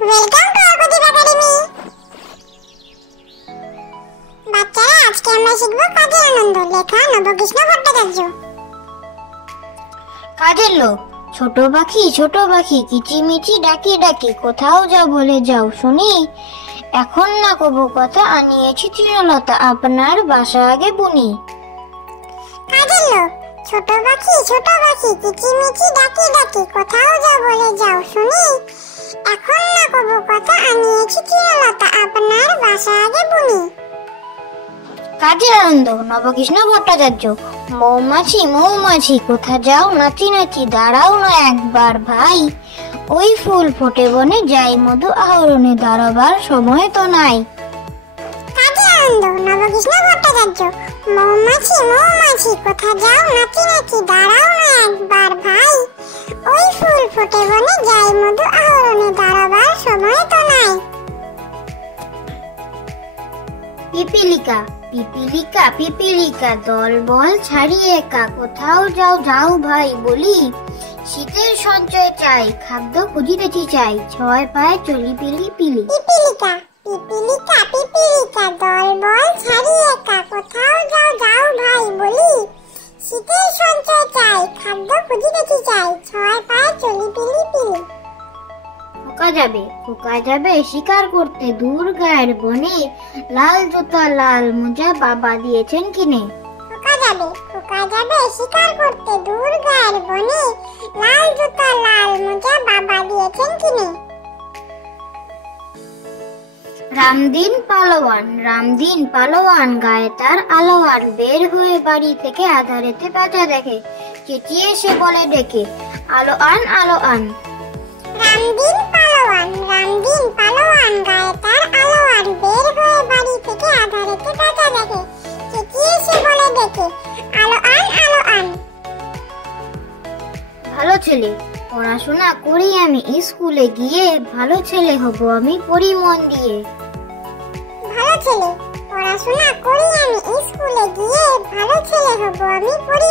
Welcome to Arkadeep academy. বাচ্চারা, আজকে আমরা শিখব কাজের আনন্দ, লেখা নবকৃষ্ণ ভট্টাচার্য। কাজের লোক। ছোট পাখি কিচিমিচি ডাকি ডাকি, কোথাও যাও বলে যাও শুনি। এখন না কবু কথা, আনিয়েছি তৃণলতা, আপনার বাসা আগে বুনি। কাজের লোক। ছোট পাখি কিচিমিচি ডাকি ডাকি, কোথাও যাও বলে যাও শুনি। এখন না কবু কথা, আনিয়েছি তৃণলতা, আপনার বাসা আগে বুনি। কাজের আনন্দ, নবকৃষ্ণ ভট্টাচার্য। মৌমাছি কোথা যাও নাচি নাচি, দাঁড়াও না একবার ভাই। ওই ফুল ফোটে বনে, যাই মধু আহরণে, দাঁড়াবার সময় তো নাই। কাজের আনন্দ, নবকৃষ্ণ ভট্টাচার্য। মৌমাছি কোথা যাও নাচি নাচি, দাঁড়াও না একবার ভাই। ওই ফুল ফোটে বনে, যাই মধু আহরণে, দাঁড়াবার সময় তো নাই। পিপিলিকা দল বল ছাড়িয়ে একা, কোথাও যাও ভাই বলি। শীতের সঞ্চয় চাই, খাদ্য খুঁজিতেছি চাই, ছয় পায়ে চলি পিলি। পিপিলিকা দল বল ছাড়িয়ে একা, কোথাও যাও ভাই বলি। শীতের সঞ্চয় চাই, খাদ্য খুঁজিতেছি চাই, ছয় পায়ে চলি পিলি। খোকা যাবে শিকার করতে দূর গায়ের বনে, লাল জুতা লাল মোজা বাবা দিয়েছেন কিনে। খোকা যাবে শিকার করতে দূর গায়ের বনে, লাল জুতা লাল মোজা বাবা দিয়েছেন কিনে। রামদিন পালোয়ান গায়ে তার আলোয়ান, বের হয়ে বাড়ি থেকে আধারেতে পেঁচা দেখে, চেঁচিয়ে সে বলে ডেকে, আলো আন। রামদিন পালোয়ান গায়ে তার আলোয়ান, বের হয়ে বাড়ি থেকে আধারেতে পেঁচা দেখে, চেঁচিয়ে সে বলে ডেকে, আলো আন। ভালো ছেলে, পড়াশোনা করি আমি স্কুলে গিয়ে, ভালো ছেলে হব আমি পড়ি মন দিয়ে। ভালো ছেলে, পড়াশোনা করি আমি স্কুলে গিয়ে, ভালো ছেলে হব আমি পড়ি